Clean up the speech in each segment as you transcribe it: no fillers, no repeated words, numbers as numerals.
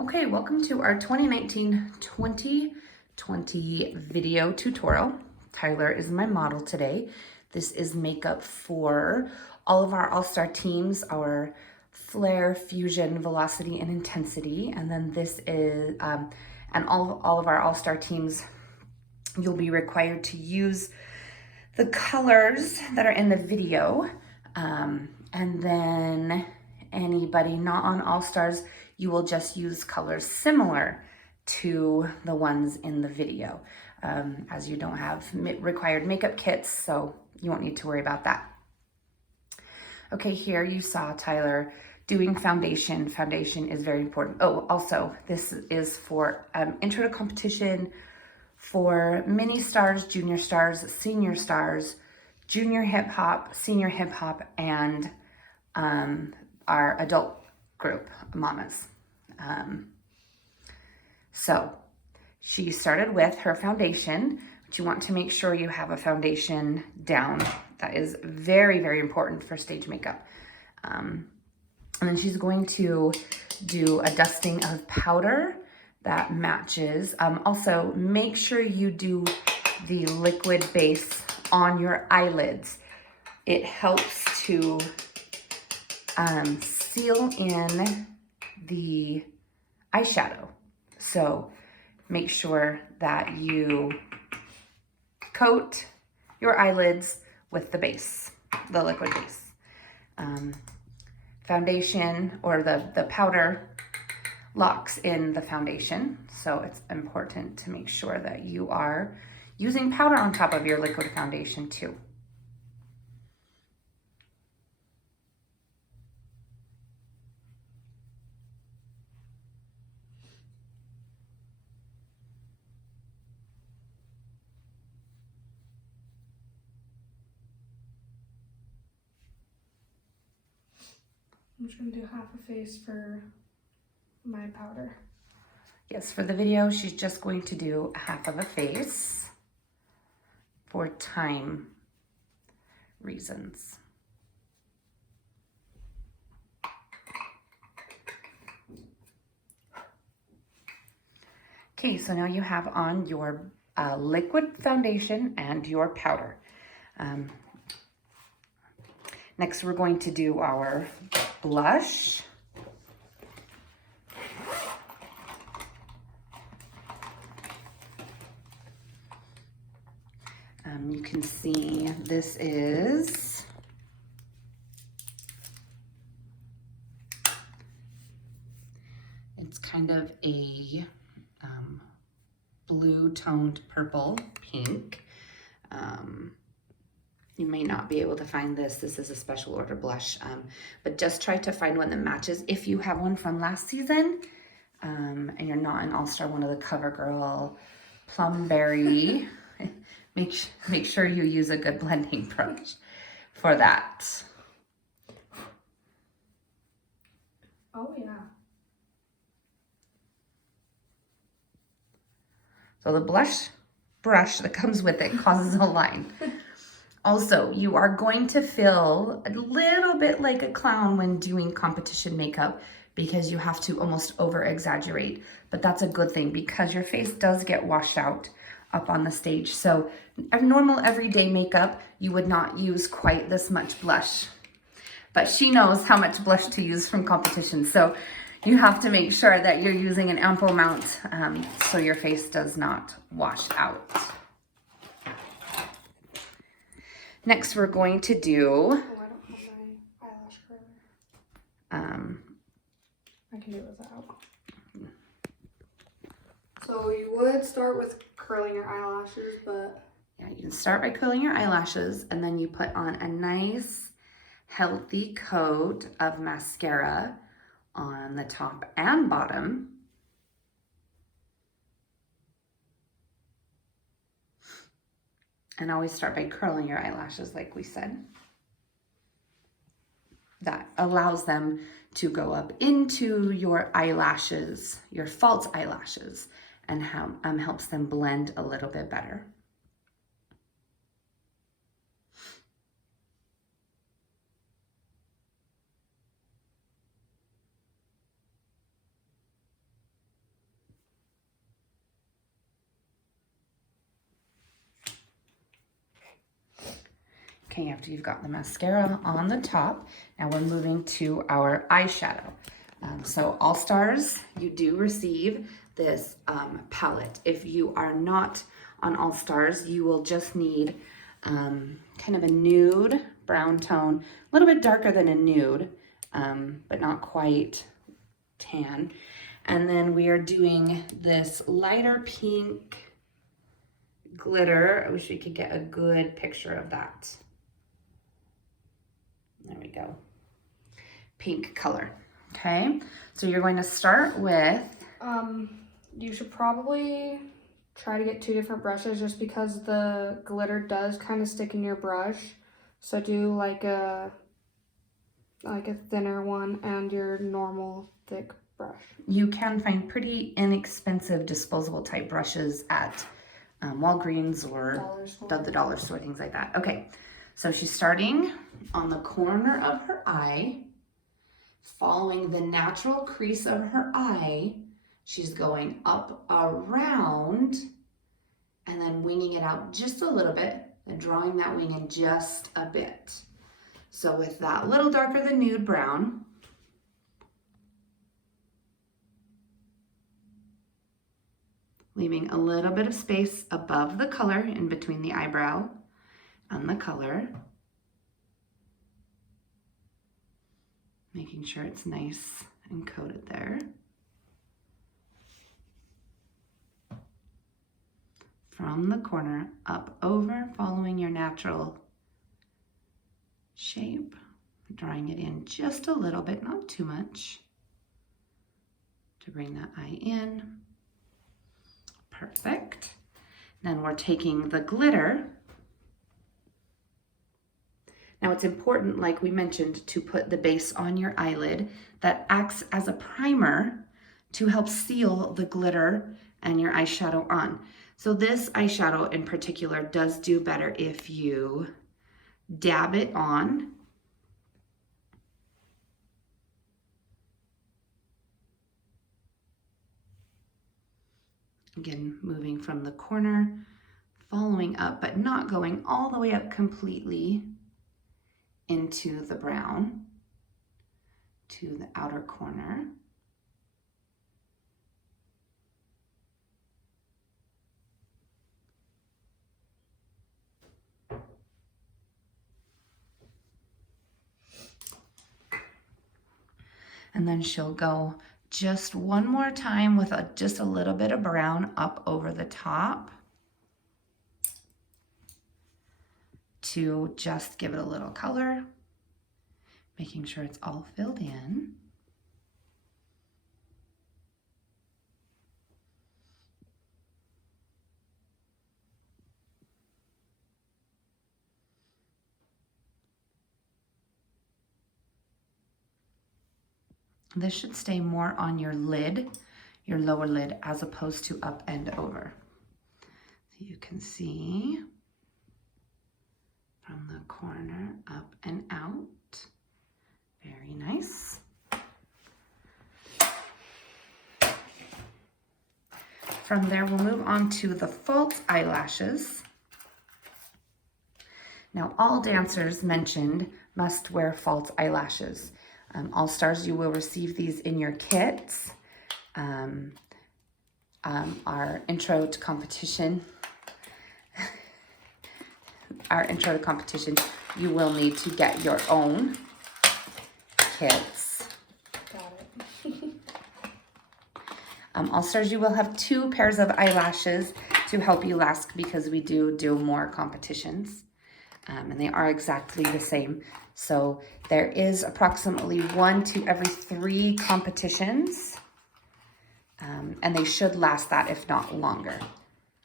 Okay, welcome to our 2019-2020 video tutorial. Tyler is my model today. This is makeup for all of our all-star teams, our Flare, Fusion, Velocity, and Intensity. And then this is, and all of our all-star teams, you'll be required to use the colors that are in the video. And then anybody not on All Stars, you will just use colors similar to the ones in the video, as you don't have required makeup kits, so you won't need to worry about that. Okay, here you saw Tyler doing foundation. Foundation is very important. Oh, also, this is for intro to competition for mini stars, junior stars, senior stars, junior hip hop, senior hip hop, and our adult group, mamas. So she started with her foundation, but you want to make sure you have a foundation down. That is very, very important for stage makeup. And then she's going to do a dusting of powder that matches. Also, make sure you do the liquid base on your eyelids. It helps to seal in the eyeshadow. So make sure that you coat your eyelids with the base, the liquid base. Foundation or the powder locks in the foundation. So it's important to make sure that you are using powder on top of your liquid foundation too. I'm just gonna do half a face for my powder. Yes, for the video, she's just going to do half of a face for time reasons. Okay, so now you have on your liquid foundation and your powder. Next, we're going to do our blush. You can see this is it's kind of a blue toned purple pink. You may not be able to find this. This is a special order blush, but just try to find one that matches. If you have one from last season and you're not an all-star, one of the CoverGirl Plumberry, make sure you use a good blending brush for that. Oh yeah. So the blush brush that comes with it causes a line. Also, you are going to feel a little bit like a clown when doing competition makeup because you have to almost over exaggerate, but that's a good thing because your face does get washed out up on the stage. So a normal everyday makeup, you would not use quite this much blush, but she knows how much blush to use from competition. So you have to make sure that you're using an ample amount so your face does not wash out. Next, we're going to do. Oh, I don't have my eyelash curler. I can do it without. So you would start with curling your eyelashes, but Yeah, you can start by curling your eyelashes and then you put on a nice, healthy coat of mascara on the top and bottom. And always start by curling your eyelashes like we said. That allows them to go up into your eyelashes, your false eyelashes, and helps them blend a little bit better. Okay, after you've got the mascara on the top, now we're moving to our eyeshadow. So All Stars, you do receive this palette. If you are not on All Stars, you will just need kind of a nude brown tone, a little bit darker than a nude, but not quite tan. And then we are doing this lighter pink glitter. I wish we could get a good picture of that. There we go. Pink color. Okay, so you're going to start with... You should probably try to get 2 different brushes just because the glitter does kind of stick in your brush. So do like a thinner one and your normal thick brush. You can find pretty inexpensive disposable type brushes at Walgreens or the dollar store, things like that. Okay, so she's starting on the corner of her eye, following the natural crease of her eye. She's going up around and then winging it out just a little bit and drawing that wing in just a bit. So with that little darker than nude brown, leaving a little bit of space above the color in between the eyebrow and the color. Making sure it's nice and coated there. From the corner up over, following your natural shape, drawing it in just a little bit, not too much, to bring that eye in. Perfect. Then we're taking the glitter. Now it's important, like we mentioned, to put the base on your eyelid that acts as a primer to help seal the glitter and your eyeshadow on. So this eyeshadow in particular does do better if you dab it on. Again, moving from the corner, following up, but not going all the way up completely into the brown, to the outer corner. And then she'll go just one more time with just a little bit of brown up over the top to just give it a little color, making sure it's all filled in. This should stay more on your lid, your lower lid, as opposed to up and over. So you can see from the corner up and out. Very nice. From there, we'll move on to the false eyelashes. Now, all dancers mentioned must wear false eyelashes. All Stars, you will receive these in your kits. Our intro to competition, you will need to get your own kits. Got it. All Stars, you will have 2 pairs of eyelashes to help you last because we do more competitions. And they are exactly the same. So there is approximately 1 to every 3 competitions. And they should last that, if not longer.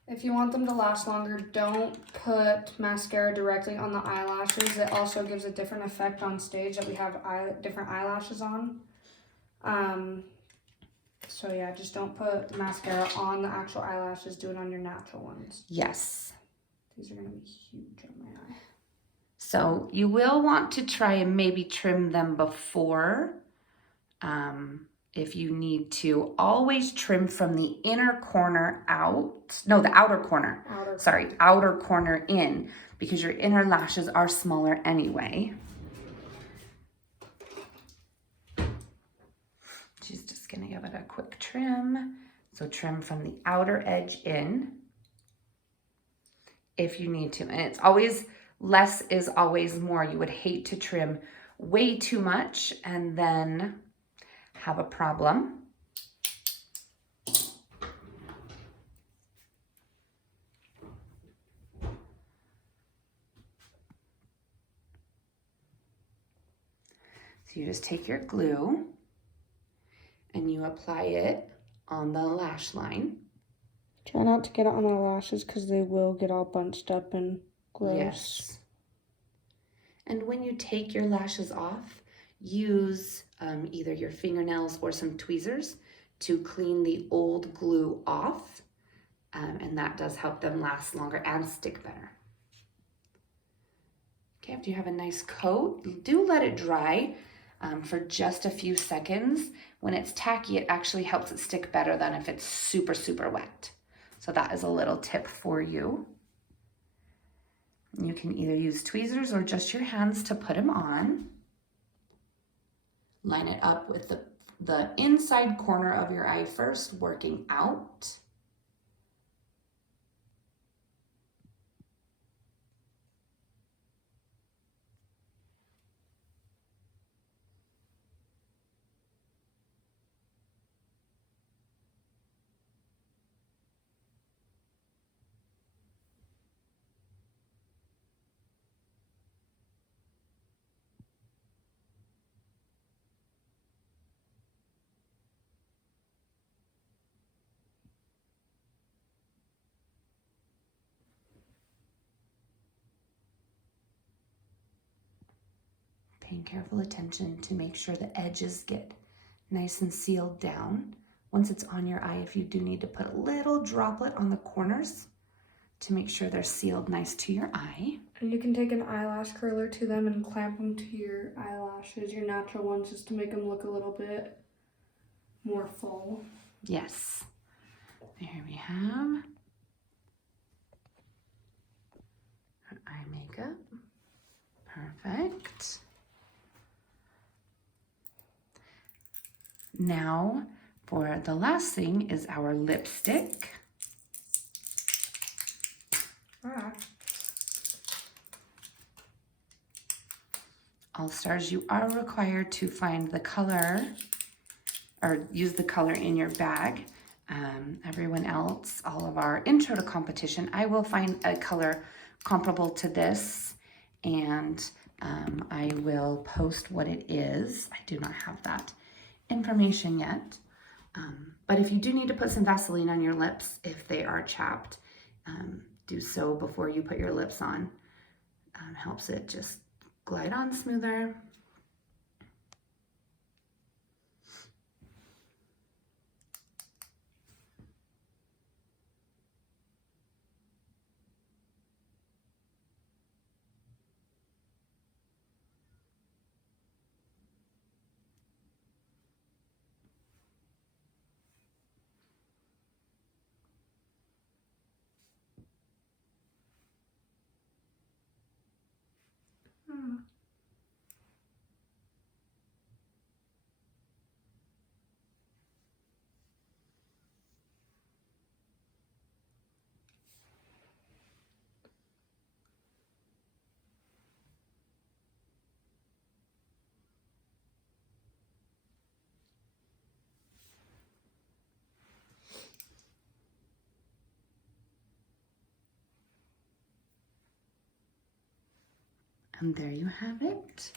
If you want them to last longer, don't put mascara directly on the eyelashes. It also gives a different effect on stage that we have different eyelashes on. So yeah, just don't put mascara on the actual eyelashes. Do it on your natural ones. Yes. These are going to be huge on my eye. So you will want to try and maybe trim them before if you need to. Always trim from the inner corner out. No, the outer corner. Outer corner in, because your inner lashes are smaller anyway. She's just gonna give it a quick trim. So trim from the outer edge in if you need to. And it's always, less is always more. You would hate to trim way too much and then have a problem. So you just take your glue and you apply it on the lash line. Try not to get it on the lashes because they will get all bunched up and gross. Yes. And when you take your lashes off, use either your fingernails or some tweezers to clean the old glue off. And that does help them last longer and stick better. Okay, after you have a nice coat, do let it dry for just a few seconds. When it's tacky, it actually helps it stick better than if it's super, super wet. So that is a little tip for you. You can either use tweezers or just your hands to put them on. Line it up with the inside corner of your eye first, working out. Paying careful attention to make sure the edges get nice and sealed down. Once it's on your eye, if you do need to put a little droplet on the corners to make sure they're sealed nice to your eye. And you can take an eyelash curler to them and clamp them to your eyelashes, your natural ones, just to make them look a little bit more full. Yes. There we have her eye makeup. Perfect. Now, for the last thing is our lipstick. All Stars, you are required to find the color or use the color in your bag. Everyone else, all of our intro to competition, I will find a color comparable to this and I will post what it is. I do not have that information yet. But if you do need to put some Vaseline on your lips, if they are chapped, do so before you put your lips on. Helps it just glide on smoother. And there you have it.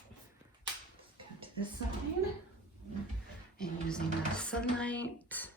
Go to this side. And using the sunlight